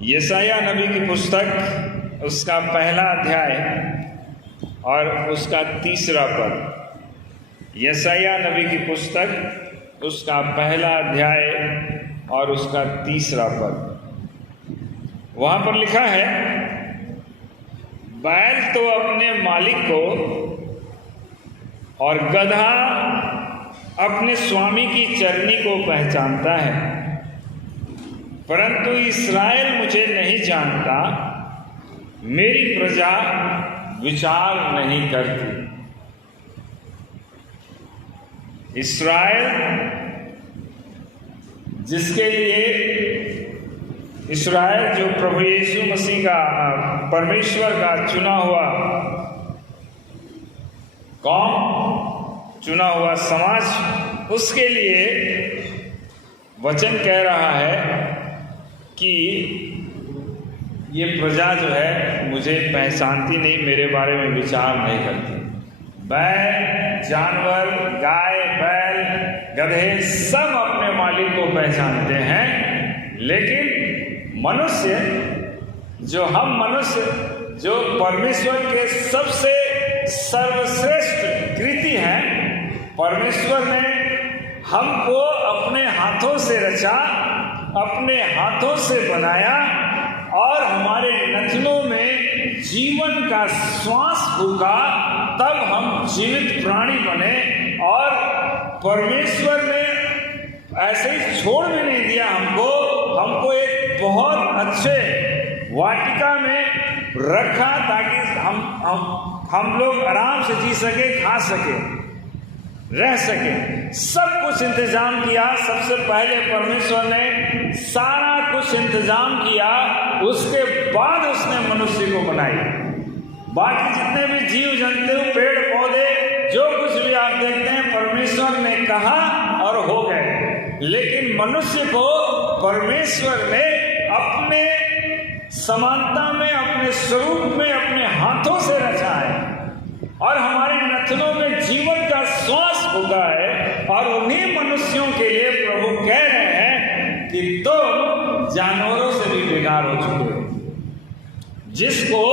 यशायाह नबी की पुस्तक उसका पहला अध्याय और उसका तीसरा पद। यशायाह नबी की पुस्तक उसका पहला अध्याय और उसका तीसरा पद। वहाँ पर लिखा है, बैल तो अपने मालिक को और गधा अपने स्वामी की चरनी को पहचानता है, परंतु इस्राएल मुझे नहीं जानता, मेरी प्रजा विचार नहीं करती। इस्राएल जिसके लिए इस्राएल जो प्रभु यीशु मसीह का परमेश्वर का चुना हुआ कौम, चुना हुआ समाज, उसके लिए वचन कह रहा है कि ये प्रजा जो है मुझे पहचानती नहीं, मेरे बारे में विचार नहीं करती। बैल, जानवर, गाय, बैल, गधे सब अपने मालिक को पहचानते हैं, लेकिन मनुष्य जो जो परमेश्वर के सबसे सर्वश्रेष्ठ कृति है, परमेश्वर ने हमको अपने हाथों से रचा, अपने हाथों से बनाया और हमारे नथनों में जीवन का श्वास फूंका, तब हम जीवित प्राणी बने। और परमेश्वर ने ऐसे ही छोड़ भी नहीं दिया हमको एक बहुत अच्छे वाटिका में रखा ताकि हम लोग आराम से जी सके, खा सके, रह सके। सब कुछ इंतजाम किया। सबसे पहले परमेश्वर ने सारा कुछ इंतजाम किया, उसके बाद उसने मनुष्य को बनाई। बाकी जितने भी जीव जंतु, पेड़ पौधे, जो कुछ भी आप देखते हैं, परमेश्वर ने कहा और हो गए। लेकिन मनुष्य को परमेश्वर ने अपने समानता में, अपने स्वरूप में, अपने हाथों से रचा है और हमारे नथनों में जीवन का श्वास फूंका है। और उन्हीं मनुष्यों के लिए प्रभु कह रहे हैं कि तुम जानवरों से भी बेकार हो चुके हो। जिसको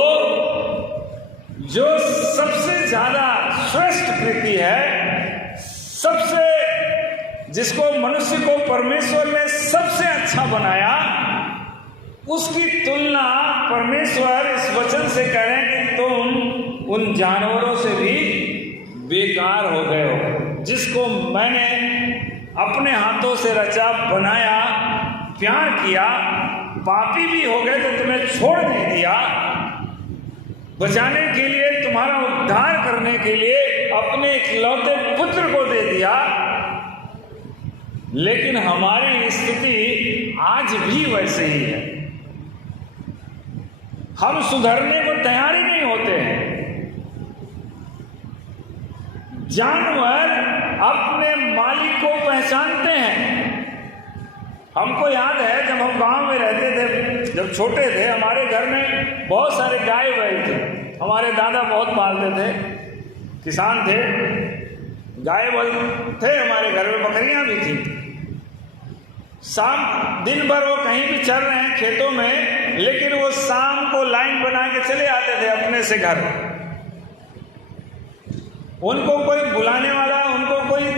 जो सबसे ज्यादा श्रेष्ठ कृति है, जिसको मनुष्य को परमेश्वर ने सबसे अच्छा बनाया, उसकी तुलना परमेश्वर इस वचन से कह रहे हैं कि तुम उन जानवरों से भी बेकार हो गए हो, जिसको मैंने अपने हाथों से रचा, बनाया, प्यार किया। पापी भी हो गए तो तुम्हें छोड़ नहीं दिया, बचाने के लिए, तुम्हारा उद्धार करने के लिए अपने इकलौते पुत्र को दे दिया। लेकिन हमारी स्थिति आज भी वैसे ही है। हम सुधरने को तैयार ही नहीं होते हैं। जानवर अपने मालिक को पहचानते हैं। हमको याद है जब हम गांव में रहते थे, जब छोटे थे, हमारे घर में बहुत सारे गाय बैल थे। हमारे दादा बहुत पालते थे, किसान थे, गाय बैल थे हमारे घर में, बकरियां भी थी। शाम दिन भर वो कहीं भी चल रहे हैं खेतों में, लेकिन वो शाम को लाइन बना के चले आते थे अपने से घर। उनको कोई बुलाने वाला, उनको कोई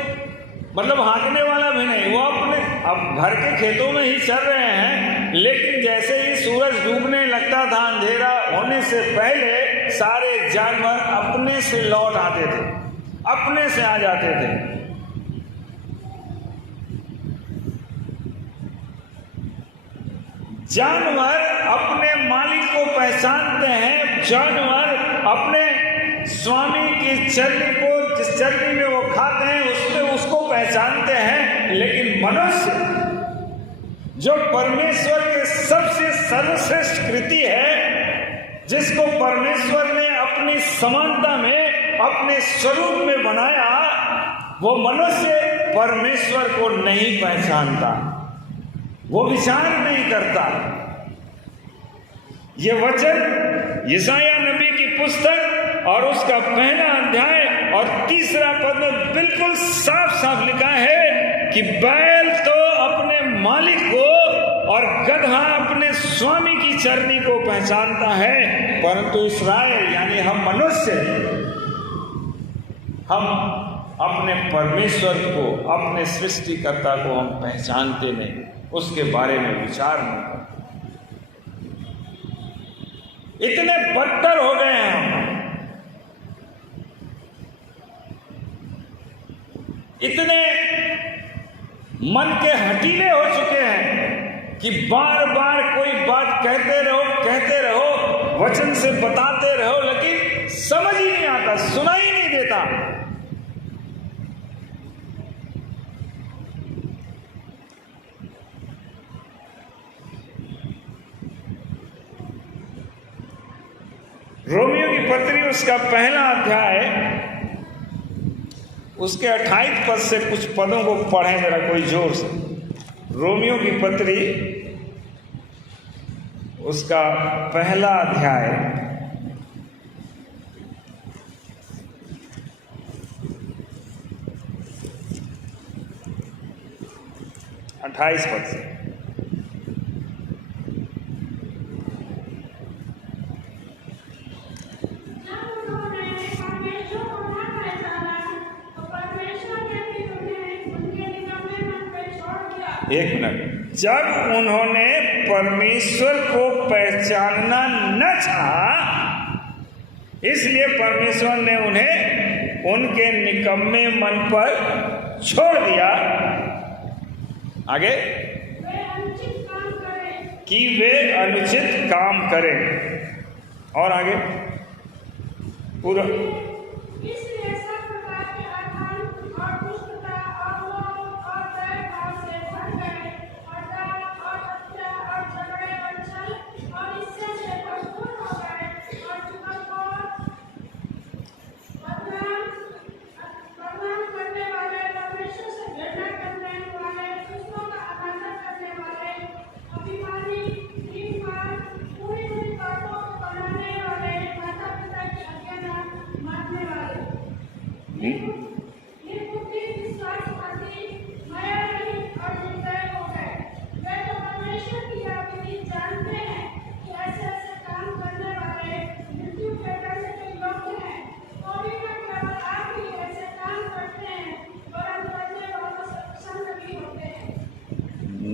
मतलब हाँकने वाला भी नहीं। वो अपने अब घर के खेतों में ही चल रहे हैं, लेकिन जैसे ही सूरज डूबने लगता था, अंधेरा होने से पहले सारे जानवर अपने से लौट आते थे, अपने से आ जाते थे। जानवर अपने मालिक को पहचानते हैं। जानवर अपने स्वामी की चरनी को, जिस चरनी में वो खाते हैं, उसमें उसको पहचानते हैं। लेकिन मनुष्य जो परमेश्वर के सबसे सर्वश्रेष्ठ कृति है, जिसको परमेश्वर ने अपनी समानता में, अपने स्वरूप में बनाया, वो मनुष्य परमेश्वर को नहीं पहचानता, वो विचार नहीं करता। ये वचन यशायाह नबी की पुस्तक और उसका पहला अध्याय और तीसरा पद में बिल्कुल साफ साफ लिखा है कि बैल तो अपने मालिक को और गधा अपने स्वामी की चरनी को पहचानता है, परंतु इस्राएल यानी हम मनुष्य, हम अपने परमेश्वर को, अपने सृष्टिकर्ता को हम पहचानते नहीं, उसके बारे में विचार नहीं करते। इतने बदतर हो गए हैं हम, इतने मन के हटीले हो चुके हैं कि बार बार कोई बात कहते रहो, वचन से बताते रहो, लेकिन समझ ही नहीं आता, सुनाई नहीं देता। रोमियो की पत्री उसका पहला अध्याय, उसके 28 पद से कुछ पदों को पढ़ें जरा कोई जोर से। रोमियो की पत्री उसका पहला अध्याय 28 पद से। एक मिनट। जब उन्होंने परमेश्वर को पहचानना न चाहा, इसलिए परमेश्वर ने उन्हें उनके निकम्मे मन पर छोड़ दिया। आगे कि वे अनुचित काम करें। और आगे पूरा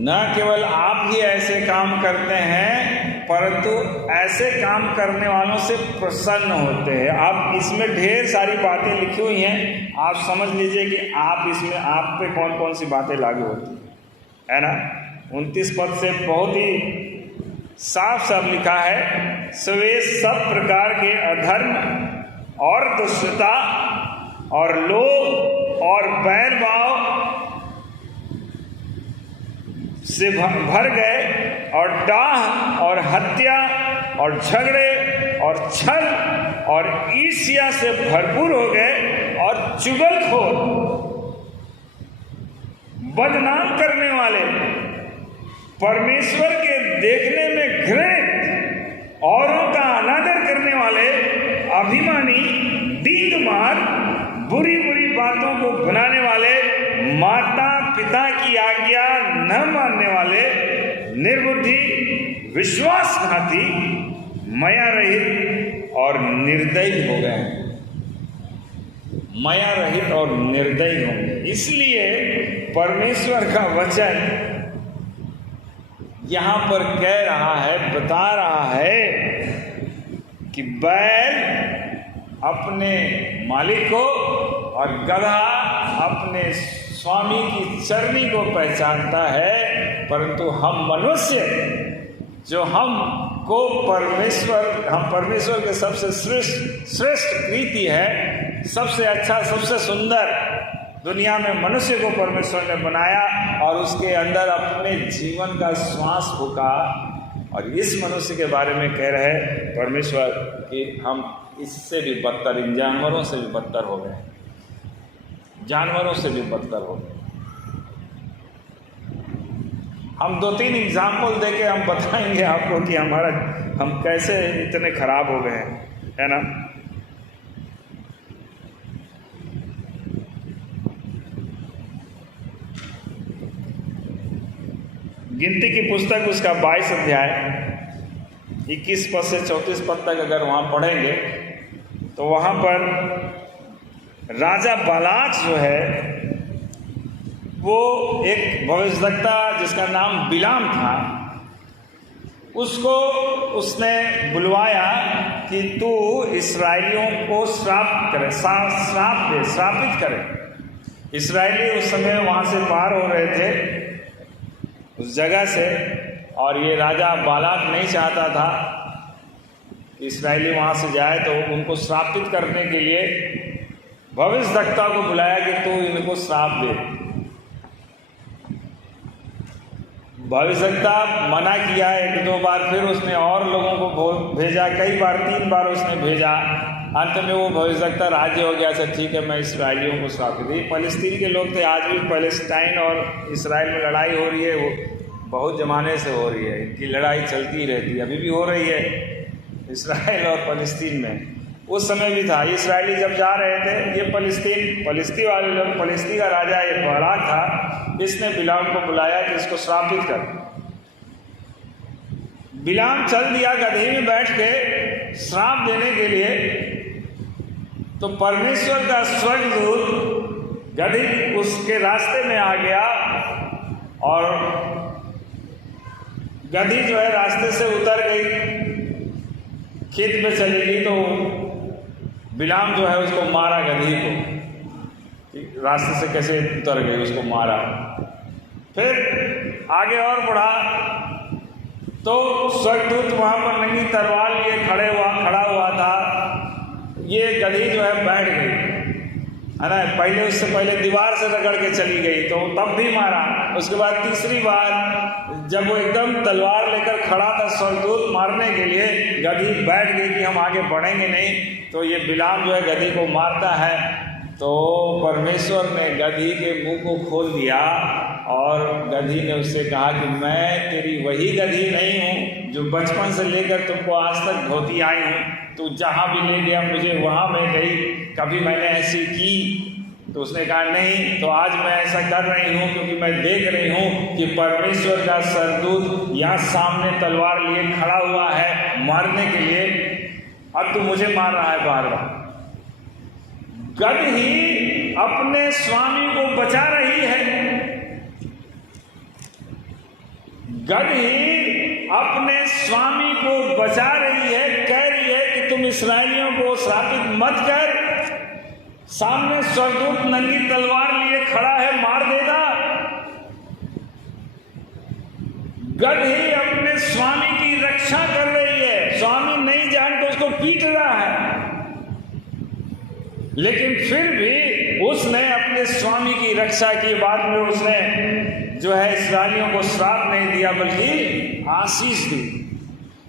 न केवल आप ही ऐसे काम करते हैं, परंतु ऐसे काम करने वालों से प्रसन्न होते हैं। आप इसमें ढेर सारी बातें लिखी हुई हैं, आप समझ लीजिए कि आप इसमें आप पे कौन कौन सी बातें लागू होती है ना। 29 पद से बहुत ही साफ साफ लिखा है, वे सब प्रकार के अधर्म और दुष्टता और लोभ और बैर भाव से भर गए, और डाह और हत्या और झगड़े और छल और ईर्ष्या से भरपूर हो गए, और चुगलखोर, बदनाम करने वाले, परमेश्वर के देखने में घृणित, औरों का अनादर करने वाले, अभिमानी, डींगमार, बुरी बुरी बातों को बनाने वाले, माता पिता की आज्ञा न मानने वाले, निर्बुद्धि, विश्वासघाती, माया रहित और निर्दयी हो गए। माया रहित और निर्दयी होंगे। इसलिए परमेश्वर का वचन यहां पर कह रहा है, बता रहा है कि बैल अपने मालिक को और गधा अपने स्वामी की चरनी को पहचानता है, परंतु हम मनुष्य जो हम परमेश्वर के सबसे श्रेष्ठ कृति है, सबसे अच्छा, सबसे सुंदर दुनिया में मनुष्य को परमेश्वर ने बनाया और उसके अंदर अपने जीवन का श्वास फूका। और इस मनुष्य के बारे में कह रहे परमेश्वर कि हम इससे भी बदतर, इन जानवरों से भी बदतर हो गए, जानवरों से भी बदतर हो गए। हम 2-3 एग्जाम्पल देके हम बताएंगे आपको कि हम कैसे इतने खराब हो गए हैं, है ना। गिनती की पुस्तक उसका 22 अध्याय 21 पद से 34 पद तक अगर वहाँ पढ़ेंगे तो वहाँ पर राजा बालाक जो है वो एक भविष्यद्वक्ता जिसका नाम बिलाम था, उसको उसने बुलवाया कि तू इस्राएलियों को श्रापित करे। इस्राएली उस समय वहाँ से पार हो रहे थे उस जगह से, और ये राजा बालाक नहीं चाहता था कि इस्राएली वहाँ से जाए, तो उनको श्रापित करने के लिए भविष्यद्वक्ता को बुलाया कि तू इनको श्राप दे। भविष्यद्वक्ता मना किया 1-2 बार, फिर उसने और लोगों को भेजा, कई बार 3 बार उसने भेजा। अंत में वो भविष्यद्वक्ता राजी हो गया, अच्छा ठीक है मैं इस्राएलियों को श्रापित। ये फलस्तीन के लोग थे, आज भी फलस्तीन और इस्राएल में लड़ाई हो रही है, वो बहुत ज़माने से हो रही है, इनकी लड़ाई चलती रहती है, अभी भी हो रही है इस्राएल और फलस्तीन में। उस समय भी था, इस्राएली जब जा रहे थे, ये फलस्तीन वाले लोग, फलस्तीन का राजा ये बालाक था, इसने बिलाम को बुलाया कि इसको श्रापित कर। बिलाम चल दिया गदही में बैठ के श्राप देने के लिए, तो परमेश्वर का स्वर्गदूत गदही उसके रास्ते में आ गया और गदही जो है रास्ते से उतर गई, खेत में चली गई, तो बिलाम जो है उसको मारा, गदही को रास्ते से कैसे उतर गई उसको मारा। फिर आगे और बढ़ा तो स्वर्गदूत वहाँ पर नंगी तलवार लिए खड़ा हुआ था। ये गदही जो है बैठ गई, है ना, पहले उससे पहले दीवार से रगड़ के चली गई तो तब भी मारा। उसके बाद तीसरी बार जब वो एकदम तलवार लेकर खड़ा था स्वर्गदूत मारने के लिए, गदही बैठ गई कि हम आगे बढ़ेंगे नहीं, तो ये बिलाम जो है गदही को मारता है। तो परमेश्वर ने गदही के मुंह को खोल दिया और गदही ने उससे कहा कि मैं तेरी वही गदही नहीं हूँ जो बचपन से लेकर तुमको आज तक धोती आई हूँ। तू जहाँ भी ले गया मुझे वहाँ मैं गई, कभी मैंने ऐसी की? तो उसने कहा नहीं, तो आज मैं ऐसा कर रही हूँ क्योंकि मैं देख रही हूँ कि परमेश्वर का स्वर्गदूत यहाँ सामने तलवार लिए खड़ा हुआ है मारने के लिए, अब तू मुझे मार रहा है बार बार। गदही अपने स्वामी को बचा रही है, गदही अपने स्वामी को बचा रही है, कह रही है कि तुम इस्राएलियों को श्रापित मत कर, सामने स्वर्गदूत नंगी तलवार लिए खड़ा है, मार देगा। गदही अपने स्वामी की रक्षा कर रही है, स्वामी नहीं जान के उसको पीट रहा है, लेकिन फिर भी उसने अपने स्वामी की रक्षा की। बाद में उसने जो है इस्राएलियों को श्राप नहीं दिया बल्कि आशीष दी।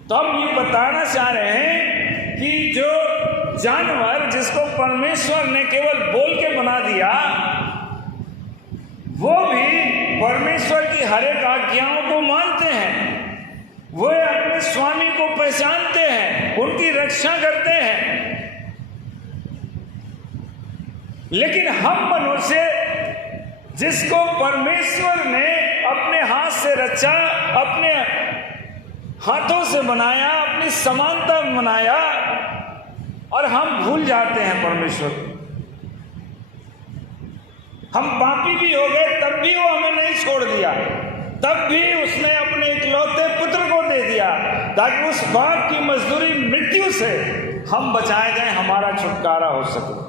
तो हम ये बताना चाह रहे हैं कि जो जानवर जिसको परमेश्वर ने केवल बोल के बना दिया, वो भी परमेश्वर की हर एक आज्ञाओं को मानते हैं, वो अपने स्वामी को पहचानते हैं, उनकी रक्षा करते हैं। लेकिन हम मनुष्य जिसको परमेश्वर ने अपने हाथ से रचा, अपने हाथों से बनाया, अपनी समानता बनाया, और हम भूल जाते हैं परमेश्वर को। हम पापी भी हो गए तब भी वो हमें नहीं छोड़ दिया, तब भी उसने अपने इकलौते पुत्र को दे दिया ताकि उस पाप की मजदूरी मृत्यु से हम बचाए जाएं, हमारा छुटकारा हो सके।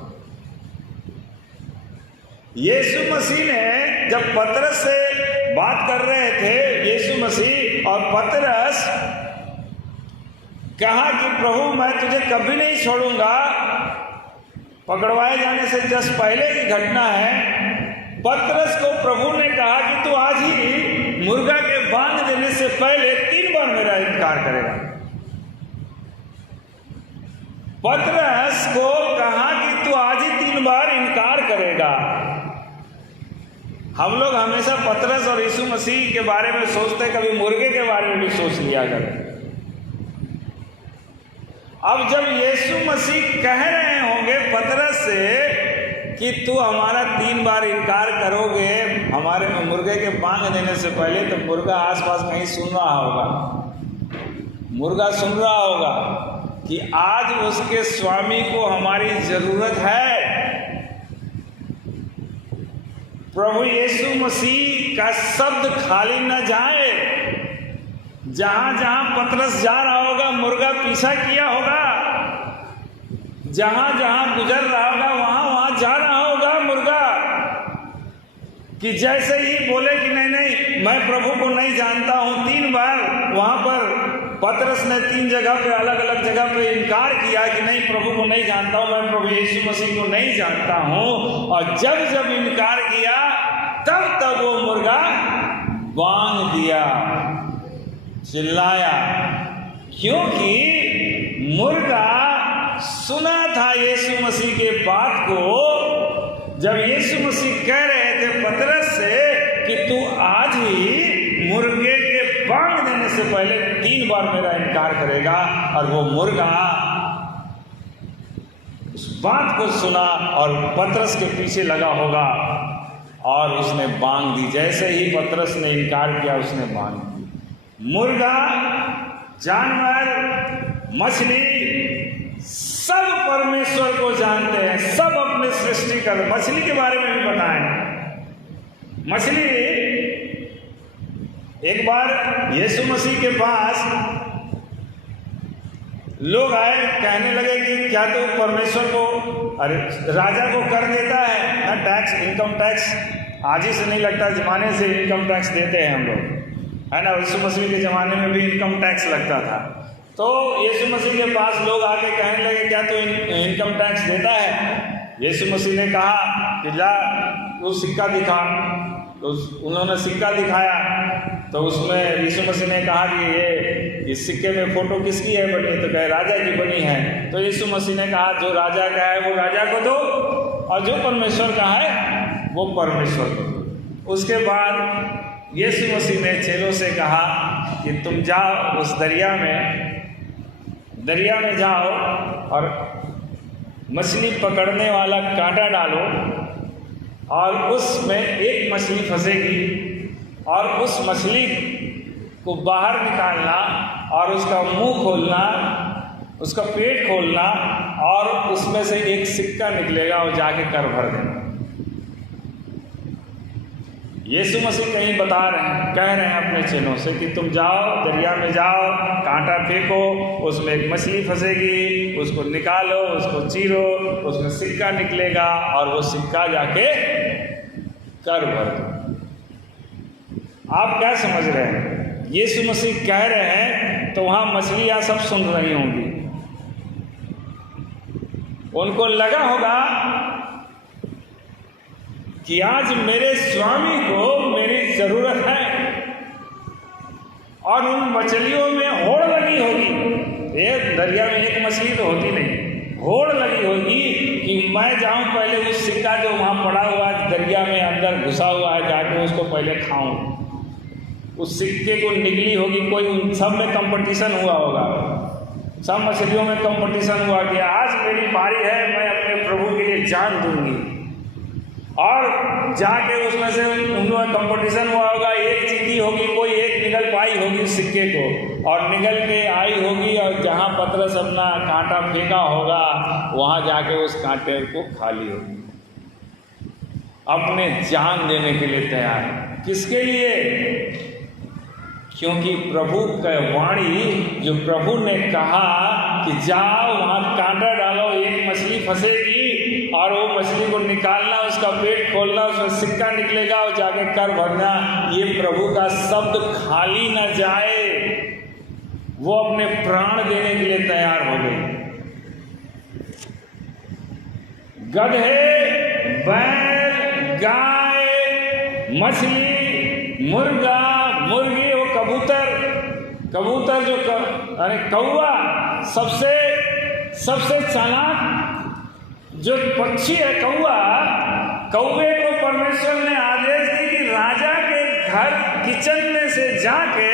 यीशु मसीह ने जब पतरस से बात कर रहे थे, यीशु मसीह और पतरस कहा कि प्रभु मैं तुझे कभी नहीं छोड़ूंगा। पकड़वाए जाने से जस्ट पहले की घटना है। पतरस को प्रभु ने कहा कि तू आज ही मुर्गा के बांध देने से पहले 3 बार मेरा इनकार करेगा। पतरस को कहा कि तू आज ही 3 बार इनकार करेगा। हम लोग हमेशा पतरस और यीशु मसीह के बारे में सोचते, कभी मुर्गे के बारे में भी सोच लिया करें। अब जब यीशु मसीह कह रहे होंगे पतरस से कि तू हमारा 3 बार इनकार करोगे हमारे मुर्गे के बांग देने से पहले, तो मुर्गा आसपास कहीं सुन रहा होगा, मुर्गा सुन रहा होगा कि आज उसके स्वामी को हमारी जरूरत है। प्रभु यीशु मसीह का शब्द खाली न जाए। जहां जहां पतरस जा रहा होगा मुर्गा पीछा किया होगा, जहां जहां गुजर रहा होगा वहां वहां जा रहा होगा मुर्गा, कि जैसे ही बोले कि नहीं नहीं मैं प्रभु को नहीं जानता हूं, 3 बार वहां पर पतरस ने 3 जगह पे अलग अलग जगह पे इनकार किया कि नहीं प्रभु को नहीं जानता हूं, मैं प्रभु यीशु मसीह को नहीं जानता हूं। और जब जब इनकार किया तब तब वो मुर्गा बांग दिया, चिल्लाया, क्योंकि मुर्गा सुना था यीशु मसीह के बात को। जब यीशु मसीह कह रहे थे पतरस से कि तू आज ही मुर्गे के बांग देने से पहले 3 बार मेरा इनकार करेगा, और वो मुर्गा उस बात को सुना और पतरस के पीछे लगा होगा और उसने बांग दी। जैसे ही पतरस ने इनकार किया उसने बांग दी। मुर्गा, जानवर, मछली सब परमेश्वर को जानते हैं, सब अपने सृष्टि कर। मछली के बारे में भी बताएं। मछली एक बार यीशु मसीह के पास लोग आए, कहने लगे कि क्या तो परमेश्वर को, अरे राजा को कर देता है ना टैक्स, इनकम टैक्स। आज ही से नहीं लगता, जमाने से इनकम टैक्स देते हैं हम लोग, है ना। यीशु मसीह के ज़माने में भी इनकम टैक्स लगता था। तो यीशु मसीह के पास लोग आके कहने लगे क्या तो इनकम टैक्स देता है। यीशु मसीह ने कहा कि ला वो सिक्का दिखा। तो उन्होंने सिक्का दिखाया, तो उसमें यीशु मसीह ने कहा कि ये इस सिक्के में फोटो किसकी है बनी, तो कहे राजा की बनी है। तो यीशु मसीह ने कहा जो राजा का है वो राजा को दो, और जो परमेश्वर का है वो परमेश्वर को दो। उसके बाद यीशु मसीह ने चेलों से कहा कि तुम जाओ उस दरिया में जाओ और मछली पकड़ने वाला कांटा डालो, और उसमें एक मछली फंसेगी, और उस मछली को बाहर निकालना और उसका मुंह खोलना, उसका पेट खोलना, और उसमें से एक सिक्का निकलेगा और जाके कर भर देना। यीशु मसीह कहीं कह रहे हैं अपने चेलों से कि तुम जाओ दरिया में जाओ, कांटा फेंको, उसमें एक मछली फंसेगी, उसको निकालो, उसको चीरो, उसमें सिक्का निकलेगा, और वो सिक्का जाके कर भर दो। आप क्या समझ रहे हैं? यीशु मसीह कह रहे हैं तो वहां मछलियां सब सुन रही होंगी। उनको लगा होगा कि आज मेरे स्वामी को मेरी जरूरत है, और उन मछलियों में होड़ लगी होगी। एक दरिया में एक मछली तो होती नहीं, होड़ लगी होगी कि मैं जाऊं पहले उस सिक्का जो वहां पड़ा हुआ दरिया में अंदर घुसा हुआ है, जाके उसको पहले खाऊं। उस सिक्के को निकली होगी, कोई उन सब में कंपटीशन हुआ होगा, सब मछलियों में कंपटीशन हुआ कि आज मेरी बारी है, मैं अपने प्रभु के लिए जान दूंगी। और जाके उसमें से उन लोगों में कंपटीशन हुआ होगा, एक जीती होगी, कोई एक निगल पाई होगी सिक्के को, और निगल के आई होगी, और जहाँ पतरस अपना कांटा फेंका होगा वहाँ जाके उस कांटे को खा ली होगी। अपने जान देने के लिए तैयार। किसके लिए? क्योंकि प्रभु का वाणी जो प्रभु ने कहा कि जाओ वहाँ कांटा डालो, एक मछली फंसेगी, और वो मछली को निकालना, उसका पेट खोलना, उसमें सिक्का निकलेगा और जाके कर भरना। ये प्रभु का शब्द खाली न जाए। वो अपने प्राण देने के लिए तैयार हो गई। गधे, बैल, गाय, मछली, मुर्गा, मुर्गी, वो कबूतर जो अरे कौवा, सबसे चालाक जो पक्षी है कौवे को परमेश्वर ने आदेश दी कि राजा के घर किचन में से जाके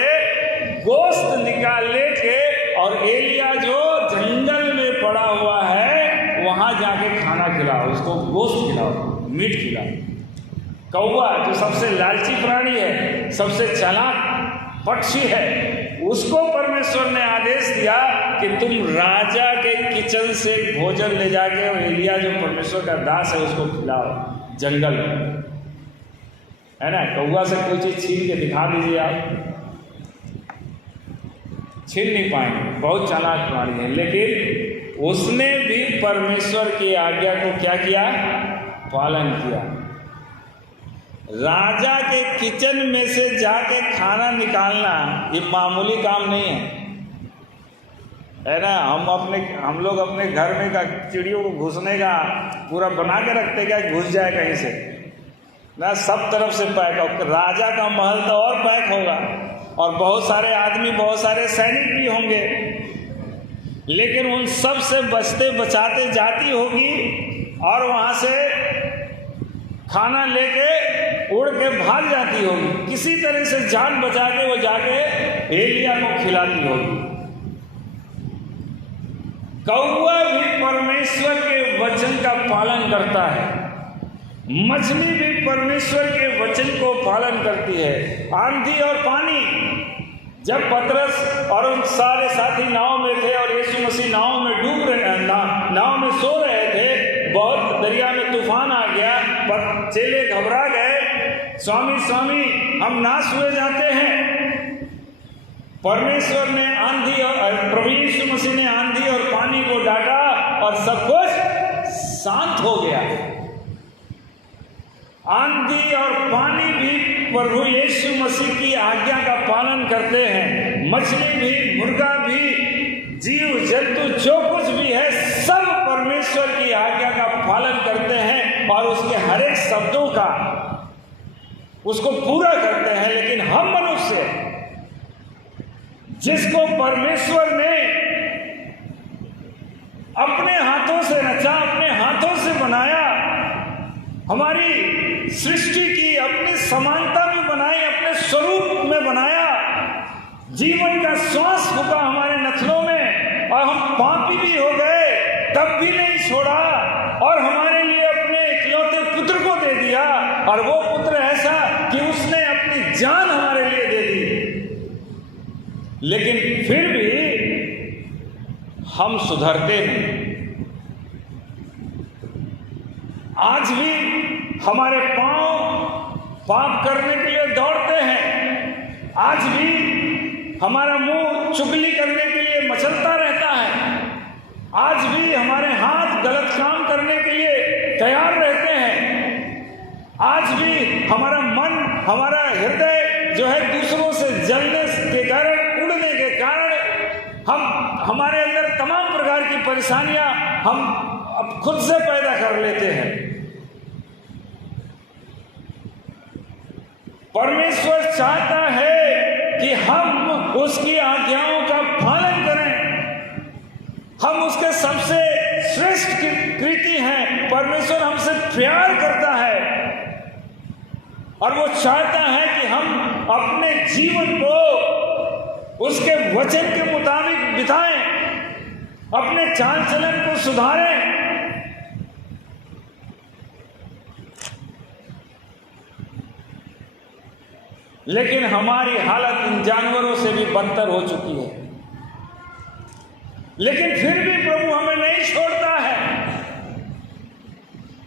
गोश्त निकाल लेके, और एलिया जो जंगल में पड़ा हुआ है वहाँ जाके खाना खिलाओ, उसको गोश्त खिलाओ, मीट खिलाओ। कौवा जो सबसे लालची प्राणी है, सबसे चालाक पक्षी है, उसको परमेश्वर ने आदेश दिया कि तुम राजा के किचन से भोजन ले जाके और एलिया जो परमेश्वर का दास है उसको खिलाओ जंगल में, है ना। कौवा से कोई चीज़ छीन के दिखा दीजिए, आप छीन नहीं पाएंगे, बहुत चालाक प्राणी है। लेकिन उसने भी परमेश्वर की आज्ञा को क्या किया, पालन किया। राजा के किचन में से जाके खाना निकालना ये मामूली काम नहीं है ना। हम लोग अपने घर में का चिड़ियों को घुसने का पूरा बना के रखते क्या, घुस जाए कहीं से ना, सब तरफ से पैक हो। राजा का महल तो और पैक होगा, और बहुत सारे आदमी, बहुत सारे सैनिक भी होंगे, लेकिन उन सब से बचते बचाते जाती होगी और वहाँ से खाना लेके उड़ के भाग जाती होगी। किसी तरह से जान बचा के वो जाके एलिया को खिलाती होगी। कौवा भी परमेश्वर के वचन का पालन करता है, मछली भी परमेश्वर के वचन को पालन करती है। आंधी और पानी, जब पतरस और उन सारे साथी नाव में थे और यीशु मसीह नाव में डूब रहे, नाव में सो रहे थे, बहुत दरिया में तूफान आ गया, पर चेले घबरा गए, स्वामी स्वामी हम नाश हुए जाते हैं। परमेश्वर ने आंधी और प्रभु यीशु मसीह ने आंधी और पानी को डांटा और सब कुछ शांत हो गया। आंधी और पानी भी प्रभु यीशु मसीह की आज्ञा का पालन करते हैं। मछली भी, मुर्गा भी, जीव जंतु जो कुछ भी है, सब परमेश्वर की आज्ञा का पालन करते हैं और उसके हर एक शब्दों का उसको पूरा करते हैं। लेकिन हम मनुष्य, जिसको परमेश्वर ने अपने हाथों से रचा, अपने हाथों से बनाया, हमारी सृष्टि की अपनी समानता में बनाई, अपने स्वरूप में बनाया, जीवन का श्वास फूका हमारे नथनों में, और हम पापी भी हो गए तब भी नहीं छोड़ा, और हमारे लिए अपने इकलौते पुत्र को दे दिया, और वो पुत्र ऐसा कि उसने अपनी जान हमारे लिए दे दी। लेकिन फिर भी हम सुधरते नहीं। आज भी हमारे पांव पाप करने के लिए दौड़ते हैं, आज भी हमारा मुंह चुगली करने के लिए मचलता रहता है, आज भी हमारे हाथ गलत काम करने के लिए तैयार रहते हैं, आज भी हमारा मन, हमारा हृदय जो है दूसरों से जलने के कारण, उड़ने के कारण, हमारे अंदर तमाम प्रकार की परेशानियां हम अब खुद से पैदा कर लेते हैं। परमेश्वर चाहता है कि हम उसकी आज्ञाओं का पालन करें। हम उसके सबसे श्रेष्ठ कृति हैं। परमेश्वर हमसे प्यार करता है और वो चाहता है कि हम अपने जीवन को उसके वचन के मुताबिक बिताएं, अपने चाल चलन को सुधारें। लेकिन हमारी हालत इन जानवरों से भी बदतर हो चुकी है। लेकिन फिर भी प्रभु हमें नहीं छोड़ता है।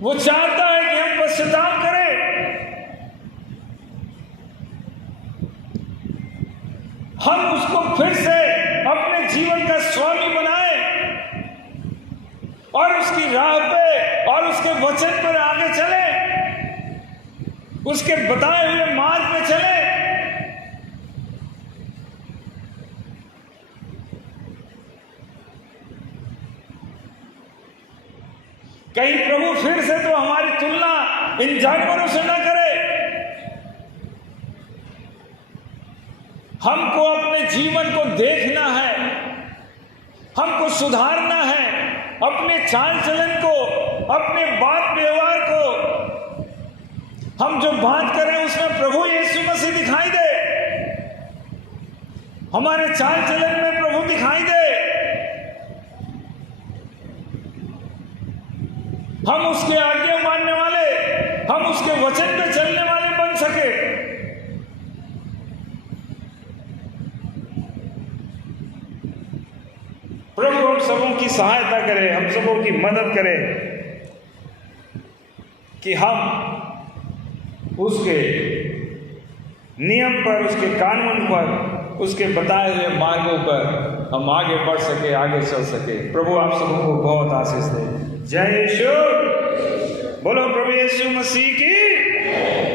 वो चाहता है कि हम पश्चाताप करें। हम उसको फिर से अपने जीवन का स्वामी बनाएं और उसकी राह पे और उसके वचन पर आगे चलें, उसके बताए हुए मार्ग पे चलें। कहीं प्रभु फिर से तो हमारी तुलना इन जानवरों से न करे। हमको अपने जीवन को देखना है, हमको सुधारना है, अपने चाल चलन को, अपने बात व्यवहार को, हम जो बात करें उसमें प्रभु यीशु मसीह दिखाई दे, हमारे चाल चलन में प्रभु दिखाई दे। हम उसके आज्ञा मानने वाले, हम उसके वचन पे चलने वाले बन सके। प्रभु हम सबों की सहायता करे, हम सबों की मदद करे कि हम उसके नियम पर, उसके कानून पर, उसके बताए हुए मार्गों पर हम आगे बढ़ सके, आगे चल सके। प्रभु आप सबों को बहुत आशीष दे। जय यीशु। बोलो प्रभु यीशु मसीह की।